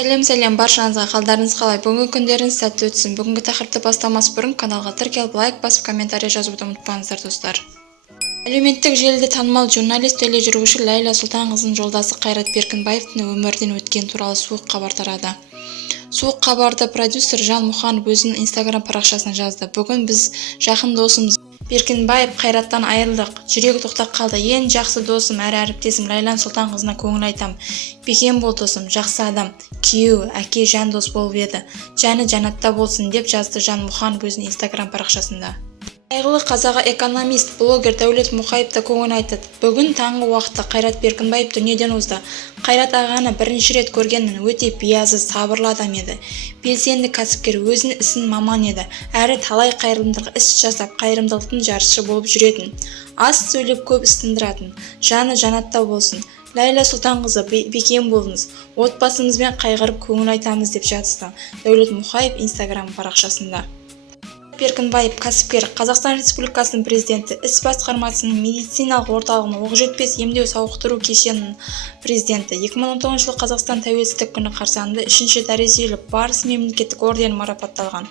Сәлем баршаңызға, қалдарыңыз қалай? Бүгінгі күндеріңіз сәтті өтсін. Бүгінгі тақырыпты бастамас бұрын каналға тіркеліп лайк басып комментарий жазуды ұмытпаңыздар достар. Әлеуметтік желіде танымал журналист тележүргізуші Ләйла Сұлтанқызының жолдасы Қайрат Беркінбаевтың өмірден өткен туралы суық хабар тарады. Суық хабарды продюсер Жан Мұханов өзінің Instagram парақшасына жазды. Бүгін біз жақын досымыз Беркінбаев Қайраттан айырылдық. Жүрегі тоқтап қалды. Ең жақсы досым әрі әріптесім Ләйла Сұлтанқызына көңіл айтам. Бекем бол досым, жақсы адам, күйеу, әке, жан дос болып еді. Жаны жанатта болсын деп жазды Жан Мұханов өзінің Instagram парақшасында. Қайғылы қазаға экономист, блогер Дәулет Мұқаев та көңіл айтты. Бүгін таңғы уақытта Қайрат Беркінбаев дүниеден озды. Қайрат ағаны бірінші рет көргенмін, өте биязы, сабырлы адам еді. Белсенді кәсіпкер, өзінің ісін маман еді. Әрі талай қайырымдылық іс жасап, қайырымдылықтың жаршысы болып жүретін. Аз сөйлеп көп іс тындыратын. Жаны жанатта болсын. Ләйла Сұлтанқызы, бекем болыңыз. Отбасымызбен қайғырып көңіл айтамыз деп жазды Дәулет Мұқаев Instagram парақшасында. Беркінбаев кәсіпкер, Қазақстан Республикасының президенті, іс басқармасының медициналық орталығының оқжетпес емдеу сауықтыру кешенінің президенті. 2019 жылы Қазақстан тәуелсіздік күні қарсаңында 3-ші дәрежелі барыс мемлекеттік орден марапатталған.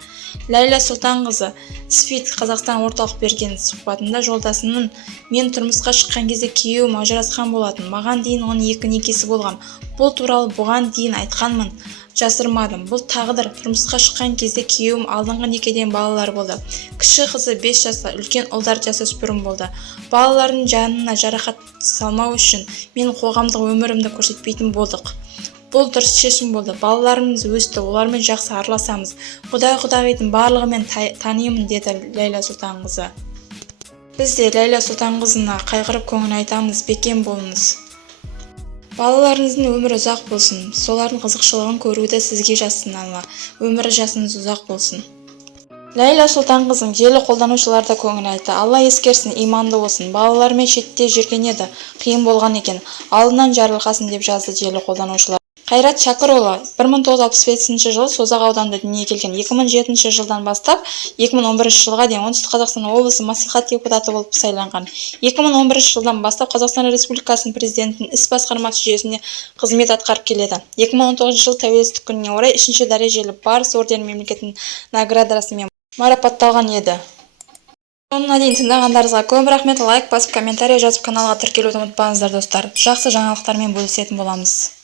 Ләйла Сұлтанқызы Свит Қазақстан орталық берген сұхбатында жолдасының мен тұрмысқа шыққан кезде күйеуім ажырасқан болатын. Маған дейін оның 2 некесі болған. Бұл туралы бұған дейін айтқанмын. Жасырмадым. Бұл тағдыр. Тұрмысқа шыққан кезде күйеуім алдыңғы некеден балалар болды. Кіші қызы 5 жаста, үлкен ұлдар жасөспірім болды. Балалардың жанына жарақат салмау үшін мен қоғамдық өмірімді көрсетпейтін болдық. Бұл дұрыс шешім болды. Балаларымыз өсті, олармен жақсы араласамыз. Құдағидың барлығымен танимын, деді Ләйла Сұлтанқызы. Біз де Ләйла Сұлтанқызына қайғырып көңіл айтамыз, бекем болыңыз. Балаларыңыздың өмірі ұзақ болсын. Солардың қызықшылығын көруді сізге жазсын Алла. Өмірі жасыңыз ұзақ болсын. Ләйла Сұлтанқызың желі қолданушыларда көңіл айтты. Алла ескерсін, иманды болсын. Балалармен шетте жүрген еді, қиын болған екен. Алдынан жарылқасын деп жазды желі қолданушылар. Қайрат Шәкірұлы 1965 жылы Созақ ауданында дүниеге келген. 2007 жылдан бастап 2011 жылға дейін Оңтүстік Қазақстан облысы мәслихат депутаты болып сайланған. 2011 жылдан бастап Қазақстан Республикасының президентінің іс басқармасы жүйесінде қызмет атқарып келеді. 2019 жыл тәуелсіздік күніне орай 3-ші дәрежелі барыс ордені мемлекеттік наградасымен марапатталған еді. Соңына дейін тыңдағандарыңызға көп рахмет. Лайк басып комментарий жазып каналға тіркелуді ұмытпаңыздар достар. Жақсы жаңалықтармен бөлісетін боламыз.